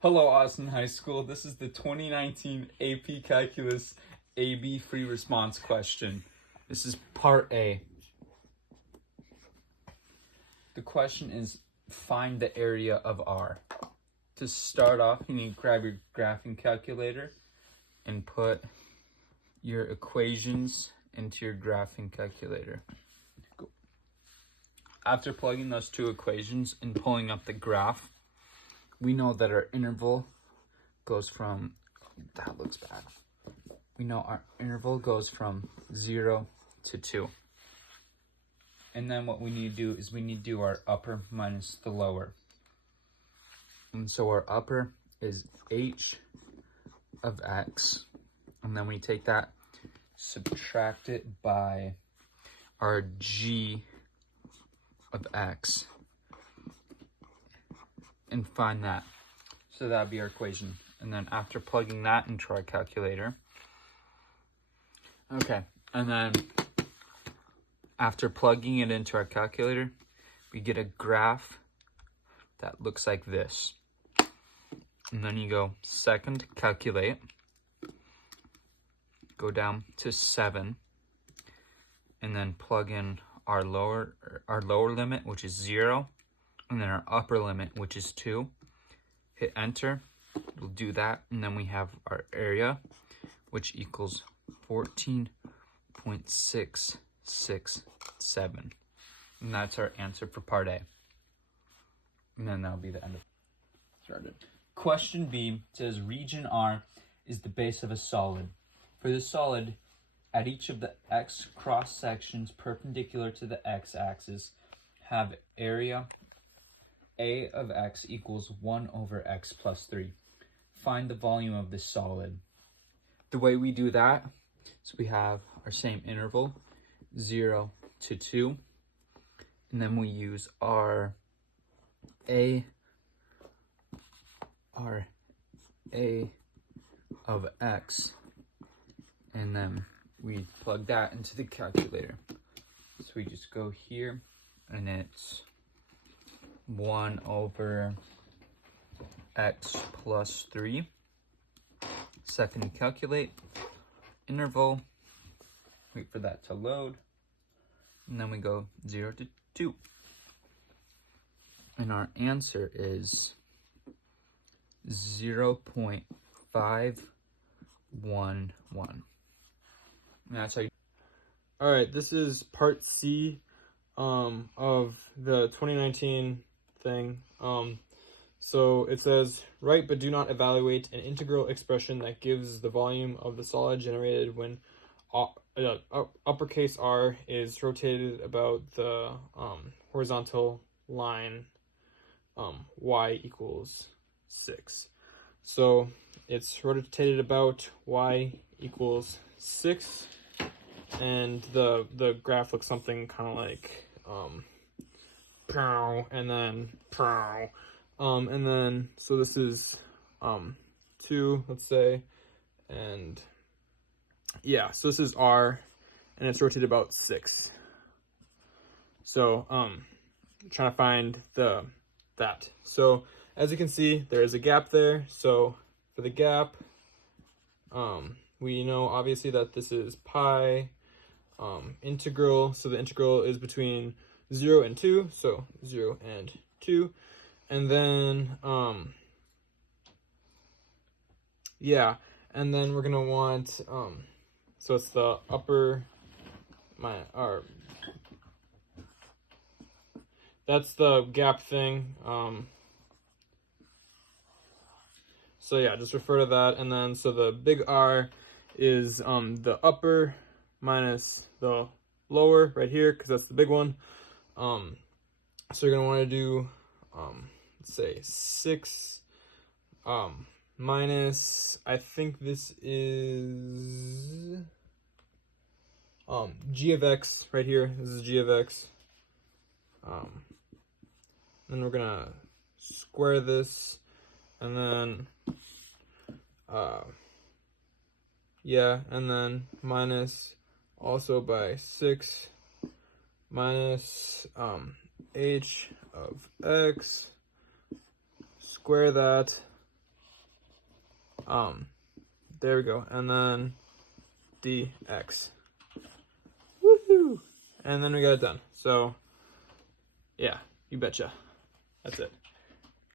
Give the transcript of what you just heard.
Hello, Austin High School. This is the 2019 AP Calculus AB free response question. This is part A. The question is, find the area of R. To start off, you need to grab your graphing calculator and put your equations into your graphing calculator. After plugging those two equations and pulling up the graph, we know that our interval goes from, that looks bad. We know our interval goes from 0 to 2. And then what we need to do is we need to do our upper minus the lower. And so our upper is h of x. And then we take that, subtract it by our g of x. And find that. So that'd be our equation. And then after plugging that into our calculator, okay, and then after plugging it into our calculator, we get a graph that looks like this. And then you go second, calculate, go down to 7, and then plug in our lower limit, which is 0. And then our upper limit, which is 2. Hit enter. We'll do that. And then we have our area, which equals 14.667. And that's our answer for part A. And then that'll be the end of it. Started. Question B says region R is the base of a solid. For the solid, at each of the x cross sections perpendicular to the x-axis, have area A of x equals 1 over x plus 3. Find the volume of this solid. The way we do that is we have our same interval, 0 to 2, and then we use our A of x, and then we plug that into the calculator. So we just go here, and it's 1 over x plus 3. Second, calculate, interval, wait for that to load, and then we go 0 to 2. And our answer is 0.511. And that's how you... All right, this is part C of the 2019 thing. So it says, write but do not evaluate an integral expression that gives the volume of the solid generated when uppercase R is rotated about the horizontal line y equals 6. So it's rotated about y equals 6, and the graph looks something kind of like pow, and then pow, and then so this is 2, let's say, and yeah, so this is R, and it's rotated about 6. So trying to find that. So as you can see, there is a gap there. So for the gap, we know obviously that this is pi integral. So the integral is between 0 and 2, so 0 and 2, and then yeah, and then we're gonna want so it's the upper that's the gap thing. So yeah, just refer to that, and then so the big R is the upper minus the lower right here, because that's the big one. So you're gonna want to do let's say 6 minus, I think this is g of x right here. This is g of x. Then we're gonna square this, and then yeah, and then minus also by 6 minus h of x, square that, There we go. And then dx. Woohoo! And then we got it done. So, yeah, you betcha. That's it.